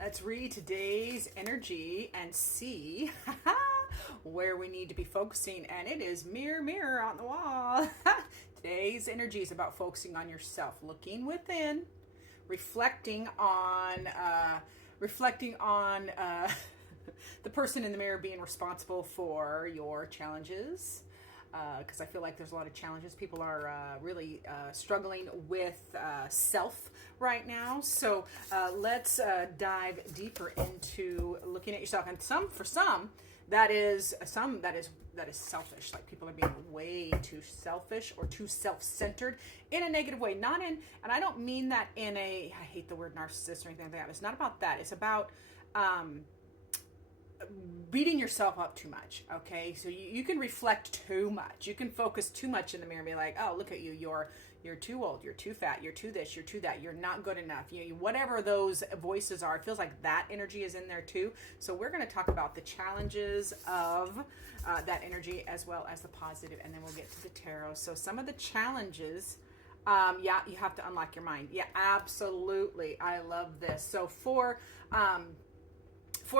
Let's read today's energy and see where we need to be focusing. And it is mirror, mirror on the wall. Today's energy is about focusing on yourself, looking within, reflecting on the person in the mirror, being responsible for your challenges. Because I feel like there's a lot of challenges. People are really struggling with self right now. So let's dive deeper into looking at yourself. And for some that is selfish. Like people are being way too selfish or too self-centered in a negative way. And I don't mean that in a, I hate the word narcissist or anything like that. It's not about that. It's about beating yourself up too much. Okay, so you can reflect too much, you can focus too much in the mirror and be like, oh, look at you, you're too old, you're too fat, you're too this, you're too that, you're not good enough, whatever those voices are. It feels like that energy is in there too. So we're going to talk about the challenges of that energy as well as the positive, and then we'll get to the tarot. So some of the challenges, you have to unlock your mind. Yeah, absolutely. I love this. So for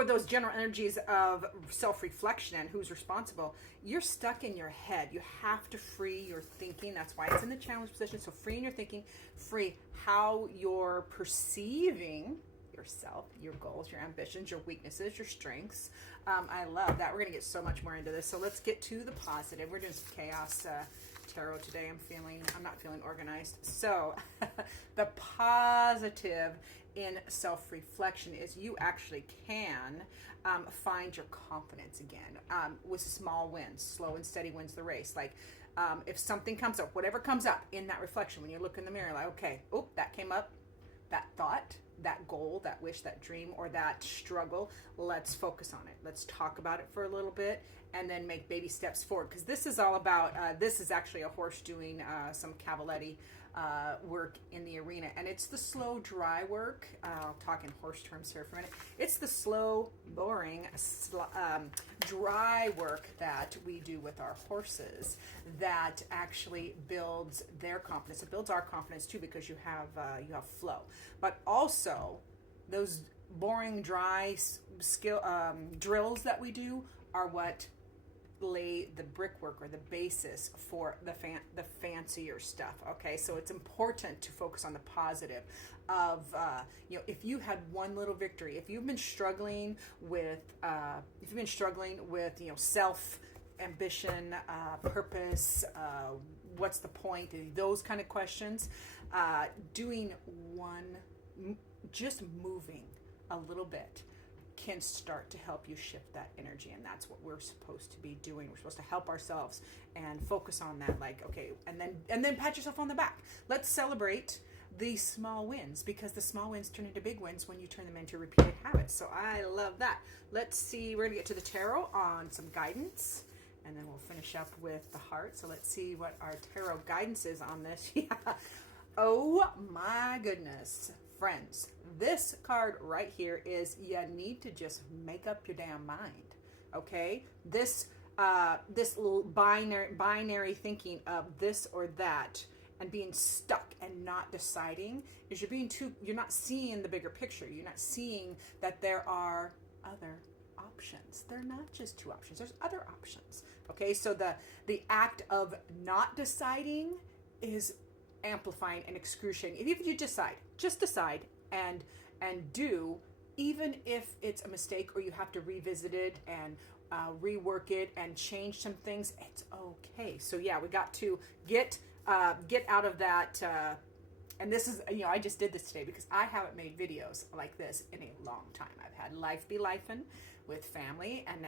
those general energies of self-reflection and who's responsible, you're stuck in your head. You have to free your thinking. That's why it's in the challenge position. So freeing your thinking, free how you're perceiving yourself, your goals, your ambitions, your weaknesses, your strengths. I love that. We're going to get so much more into this. So let's get to the positive. We're doing some chaos tarot today. I'm not feeling organized. So the positive in self-reflection is you actually can find your confidence again with small wins. Slow and steady wins the race. Like if something comes up, whatever comes up in that reflection, when you look in the mirror, like, okay, that came up, that thought, that goal, that wish, that dream, or that struggle, let's focus on it. Let's talk about it for a little bit and then make baby steps forward. Because this is all about, this is actually a horse doing some cavaletti work in the arena. And it's the slow, dry work. I'll talk in horse terms here for a minute. It's the slow, boring, dry work that we do with our horses that actually builds their confidence. It builds our confidence too, because you have flow. But also, those boring, dry skill drills that we do are what lay the brickwork or the basis for the fancier stuff. Okay, so it's important to focus on the positive of if you had one little victory, if you've been struggling with self ambition, purpose, what's the point, those kind of questions, doing one, just moving a little bit can start to help you shift that energy. And that's what we're supposed to be doing. We're supposed to help ourselves and focus on that, like, okay, and then pat yourself on the back. Let's celebrate these small wins, because the small wins turn into big wins when you turn them into repeated habits. So I love that. Let's see, we're gonna get to the tarot on some guidance, and then we'll finish up with the heart. So let's see what our tarot guidance is on this. Yeah. Oh my goodness, friends, this card right here is, you need to just make up your damn mind. Okay, this binary thinking of this or that and being stuck and not deciding is you're not seeing the bigger picture. You're not seeing that there are other options. They're not just two options, there's other options. Okay, so the act of not deciding is amplifying and excruciating. If you just decide and do, even if it's a mistake or you have to revisit it and rework it and change some things, it's okay. So yeah, we got to get out of that. And this is, I just did this today because I haven't made videos like this in a long time. I've had life be lifing with family and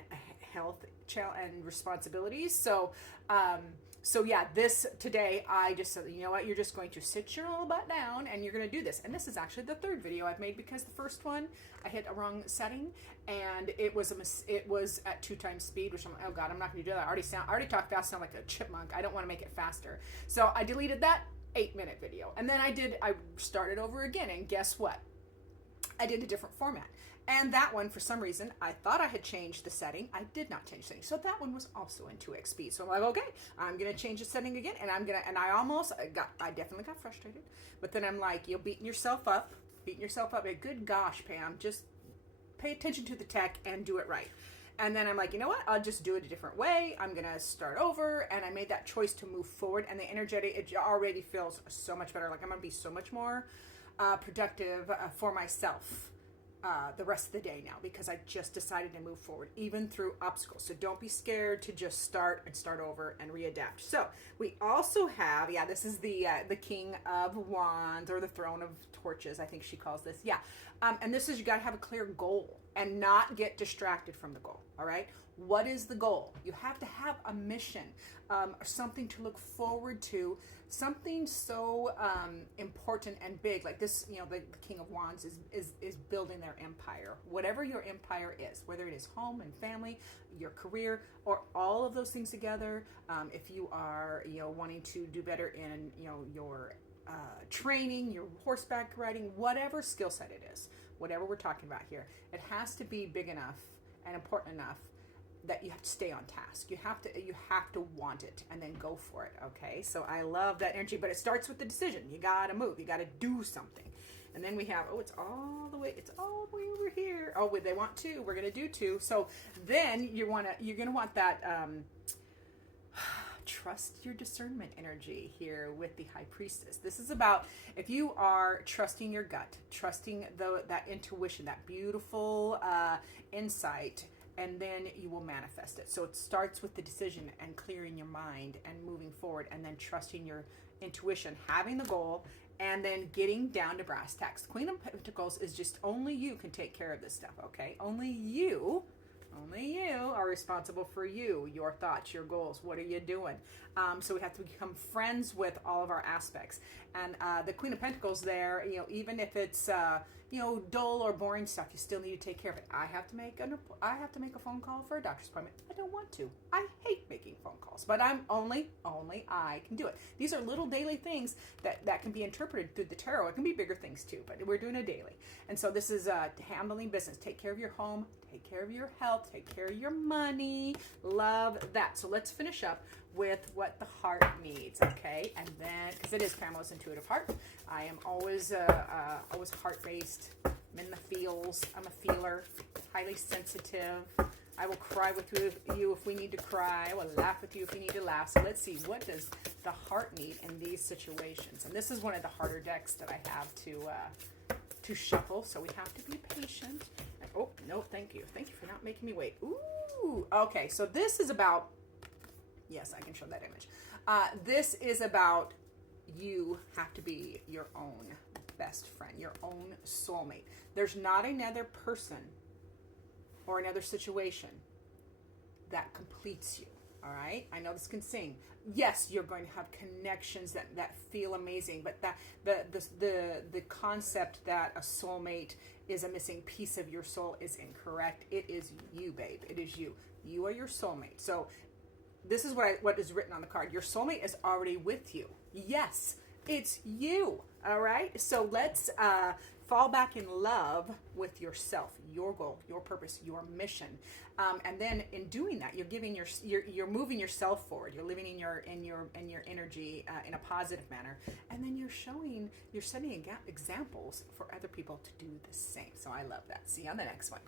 health and responsibilities. So yeah, this today, I just said, you know what, you're just going to sit your little butt down and you're going to do this. And this is actually the third video I've made, because the first one I hit a wrong setting and it was at 2 times speed, which I'm like, oh God, I'm not going to do that. I already talk fast, sound like a chipmunk. I don't want to make it faster. So I deleted that 8-minute video. And then I started over again, and guess what? I did a different format. And that one, for some reason, I thought I had changed the setting. I did not change the setting. So that one was also in 2x speed. So I'm like, okay, I'm going to change the setting again. And I definitely got frustrated. But then I'm like, you're beating yourself up. Good gosh, Pam, just pay attention to the tech and do it right. And then I'm like, you know what? I'll just do it a different way. I'm going to start over. And I made that choice to move forward. And the energetic, it already feels so much better. Like I'm going to be so much more productive for myself the rest of the day now, because I just decided to move forward, even through obstacles. So don't be scared to just start over and readapt. So we also have, yeah, this is the King of Wands, or the Throne of Torches, I think she calls this. Yeah. And this is, you got to have a clear goal and not get distracted from the goal. All right. What is the goal? You have to have a mission, or something to look forward to, something so important and big, like this. You know, the King of Wands is building their empire. Whatever your empire is, whether it is home and family, your career, or all of those things together. If you are, you know, wanting to do better in, you know, your training, your horseback riding, whatever skill set it is, whatever we're talking about here, it has to be big enough and important enough that you have to stay on task. You have to want it and then go for it. Okay. So I love that energy, but it starts with the decision. You got to move, you got to do something. And then we have, it's all the way over here. Oh, they want two. We're going to do two. So then you're going to want that, trust your discernment energy here with the High Priestess. This is about, if you are trusting your gut, trusting that intuition, that beautiful insight, and then you will manifest it. So it starts with the decision and clearing your mind and moving forward, and then trusting your intuition, having the goal, and then getting down to brass tacks. Queen of Pentacles is just, only you can take care of this stuff, okay? Only you are responsible for you, your thoughts, your goals. What are you doing? So we have to become friends with all of our aspects. And the Queen of Pentacles there, you know, even if it's dull or boring stuff, you still need to take care of it. I have to make a phone call for a doctor's appointment. I don't want to. I hate making phone calls, but I'm only I can do it. These are little daily things that can be interpreted through the tarot. It can be bigger things too, but we're doing it daily. And so this is handling business. Take care of your home, take care of your health, take care of your money. Love that. So let's finish up with what the heart needs, okay? And then, because it is Pamela's intuitive heart, I am always heart-based. I'm in the feels. I'm a feeler, highly sensitive. I will cry with you if we need to cry. I will laugh with you if you need to laugh. So let's see, what does the heart need in these situations? And this is one of the harder decks that I have to shuffle, so we have to be patient. And, oh, no, thank you. Thank you for not making me wait. Ooh, okay, so this is about, yes, I can show that image. This is about, you have to be your own best friend, your own soulmate. There's not another person or another situation that completes you. All right. I know this can sing. Yes, you're going to have connections that feel amazing, but that the concept that a soulmate is a missing piece of your soul is incorrect. It is you, babe. It is you. You are your soulmate. So this is what is written on the card. Your soulmate is already with you. Yes, it's you. All right. So let's fall back in love with yourself, your goal, your purpose, your mission, and then in doing that, you're moving yourself forward. You're living in your energy in a positive manner, and then you're setting examples for other people to do the same. So I love that. See you on the next one.